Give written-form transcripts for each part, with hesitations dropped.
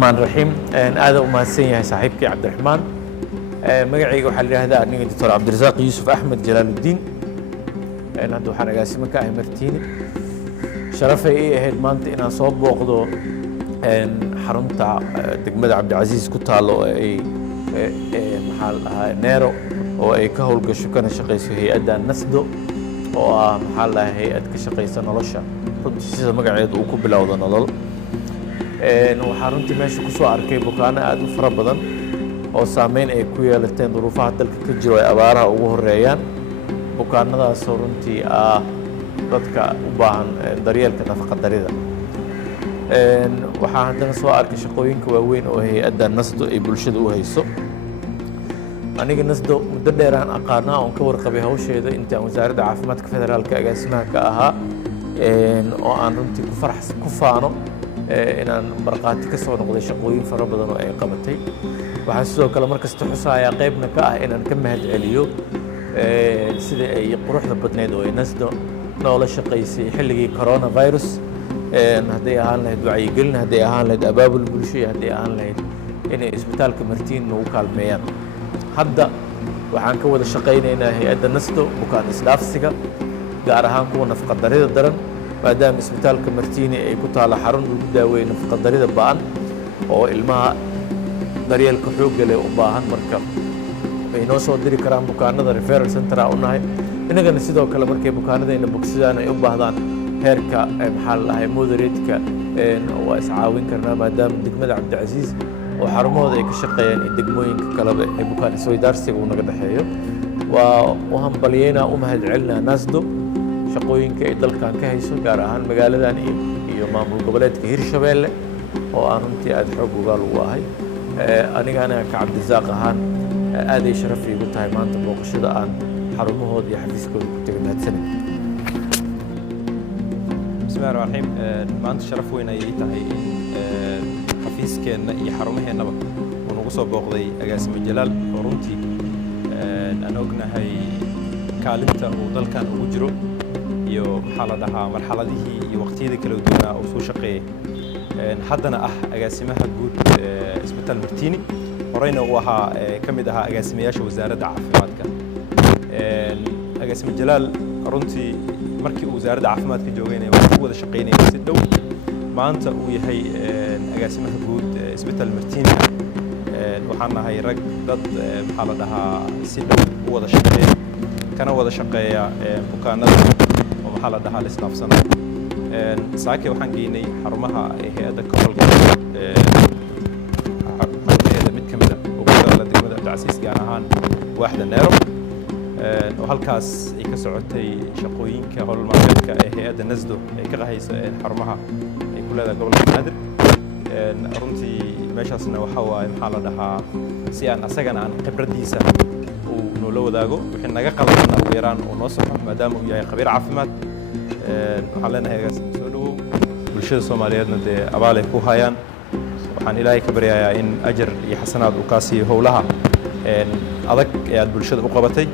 الرحمن الرحيم هذا أماسين يا صاحبك عبد الرحمن مقعي وحل هذا أني دكتور عبد الرزاق يوسف أحمد جلال الدين عنده حنا قاسم كاه مرتيني شرفي إيه هاد مانت إن صوب وقضو حرمت دقمد عبد العزيز كتالو أي محل نيرو oo ay ka howlgasho kana shaqeyso hay'adda nasdo oo maxaa la hay'ad ka shaqeysa nolosha sida magaceedu uu ku bilowdo nolol waxaan runtii meesha ku soo arkay bukaano aad u fara badan oo saameyn ay ku yeelateen duruufaha dalka ka jiro ay abaaraha ugu horeeyaan bukaanadaas oo runtii dadka u baahan daryeelka nafaqa darida waxaan haddana soo arkay shaqooyinka waaweyn oo hay'adda nasdo ay bulshada u hayso aniga nasdo muddo dheer aan aqaanaa oon ka warqabay hawsheeda intaan wasaaradda caafimaadka federaalka agaasimaha ka ahaa oo aan runtii ku faano inaan marqaati ka soo noqday shaqooyin fara badan oo ay qabatay waxaan sidoo kale markasta xusayaa qaybna ka ah inaan ka mahad celiyo sida ay quruxda badneed oo ay nasdo noola shaqaysay xilligii coronavirus hadday ahaan lahayd wacyigelin hadday ahaan lahayd abaabul bulsho iyo hadday ahaan lahayd inay isbitaalka martiin nagu kaalmeeyaan hadda waxaan ka wada shaqaynaynaa hay'adda nasdo bukaan isdhaafsiga gaar ahaan kuwa nafaqa darida daran maadaama isbitaalka martiini ay ku taala xarun lagu daaweeyo nafaqa darida ba'an oo ilmaha daryeelka xoogga leh u baahan marka ay noo soo diri karaan bukaanada referral center u nahay inagana sidoo kale markay bukaanadayna bogsadaan ay u baahdaan heerka maxaa la dhahay moderate-ka waa iscaawin karnaa maadaama degmada cabdicasiis oo xarumahooda ay ka shaqeeyaan in degmooyinka kaleba ee bukaan isweydaarsiga uu naga dhexeeyo waa u hambalyeynaa u mahad celinaa nasdo shaqooyinka ay dalkan ka hayso gaar ahaan magaaladan iyo maamul goboleedka hirshabeelle oo aan runtii aad xoog ugaal ugu ahay anigana ka cabdirasaaq ahaan aaday sharaf iigu tahay maanta booqashada aan xarumahooda iyo xafiiskooda ku tegay mahadsanid bismillahi raxmaan raxiim maanta sharaf weyn ayay tahay xafiiskeena iyo xarumaheennaba uu nagu soo booqday agaasime jalaal oo runtii aan ognahay kaalinta uu dalkan ugu jiro iyo maxaa la dhahaa marxaladihii iyo waqtiyadii kala duwanaa uu soo shaqeeyay haddana ah agaasimaha guud isbitaal martiini horeyna uu ahaa ka mid ahaa agaasimayaasha wasaaradda caafimaadka agaasime jalaal runtii markii uu wasaaradda caafimaadka joogayna waxaan ku wada shaqaynayay si dhow maanta uu yahay agaasimaha guud isbitaal martiini waxaan nahay rag dad maxaa la dhahaa si dhow u wada shaqeeya kana wada shaqeeya bukaanada oo maxaa la dhahaa lisnaafsana saake waxaan geynay xarumaha hay'adda ka howlgala xarumaheeda mid ka mid ah oo ku taalla degmada cabdicasiis gaar ahaan waaxda neero oo halkaas ay ka socotay shaqooyinka howl maalmeedka ee hay'adda nasdo ay ka qahaysa xarumaha ay ku leedahay gobolka banaadir runtii meeshaasna waxa waaye maxaa la dhahaa si aan asagana aan khibraddiisa uu noola wadaago wixii naga qaldanna ugu yaraan uu noo saxo maadaama uu yahay khabiir caafimaad waxaan leenahay agaasime soo dhawow bulshada soomaaliyeedna dee abaalay ku hayaan waxaan ilaahay ka baryayaa in ajar iyo xasanaad uu kaa siiyo howlaha adag ee aad bulshada u qabatay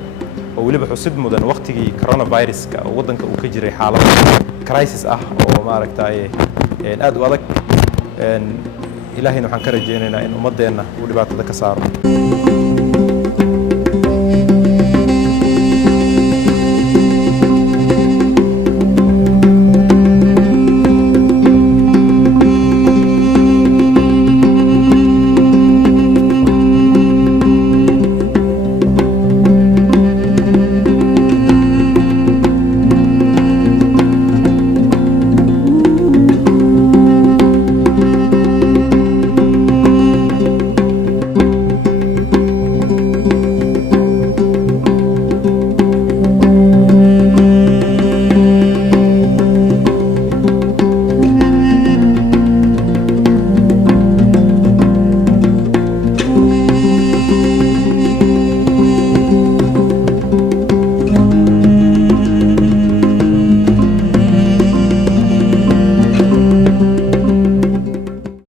oo weliba xusid mudan waqtigii coronaviruska oo waddanka uu ka jiray xaalad crisis ah oo maaragtay aad u adag ilaahayna waxaan ka rajaynaynaa in ummaddeenna uu dhibaatada ka saaro